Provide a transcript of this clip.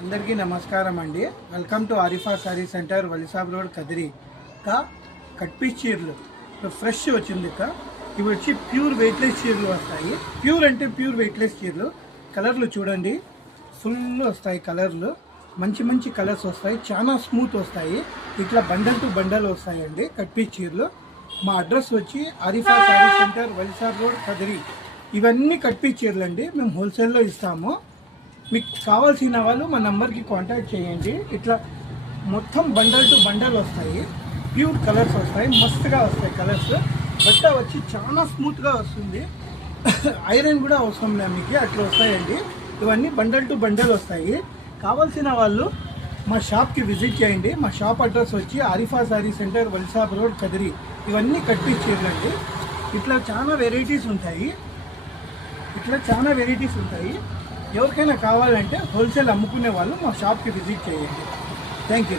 అందరికీ నమస్కారం అండి. Welcome to Arifa sari centre, Valisab road, Kadiri. Cut piece చీరలు ఫ్రెష్ వచ్చింది. ఇవి వచ్చి ప్యూర్ వెయిట్లెస్ చీరలు వస్తాయి. ప్యూర్ అంటే ప్యూర్ వెయిట్లెస్ చీరలు. కలర్లు చూడండి, ఫుల్ వస్తాయి కలర్లు. మంచి మంచి కలర్స్ వస్తాయి, చాలా స్మూత్ వస్తాయి. ఇట్లా బండల్ టు బండల్ వస్తాయండి కట్ పీస్ చీరలు. మా అడ్రస్ వచ్చి ఆరిఫా సారీ సెంటర్, వలిసాబ్ రోడ్, కదిరి. ఇవన్నీ కట్ పీస్ చీరలు అండి. మేము హోల్సేల్లో ఇస్తాము. మీకు కావాల్సిన వాళ్ళు మా నెంబర్కి కాంటాక్ట్ చేయండి. ఇట్లా మొత్తం బండల్ టు బండల్ వస్తాయి, ప్యూర్ కలర్స్ వస్తాయి, మస్తుగా వస్తాయి కలర్స్. బట్ట వచ్చి చాలా స్మూత్గా వస్తుంది, ఐరన్ కూడా అవసరం లేదు మీకు, అట్లా వస్తాయండి. ఇవన్నీ బండల్ టు బండల్ వస్తాయి. కావాల్సిన వాళ్ళు మా షాప్కి విజిట్ చేయండి. మా షాప్ అడ్రస్ వచ్చి ఆరిఫా సారీ సెంటర్, వలిసాబ్ రోడ్, కదిరి. ఇవన్నీ కట్ పీస్ చీరలండి. ఇట్లా చాలా వెరైటీస్ ఉంటాయి. ఎవరికైనా కావాలంటే హోల్సేల్ అమ్ముకునే వాళ్ళు మా షాప్కి విజిట్ చేయండి. Thank you.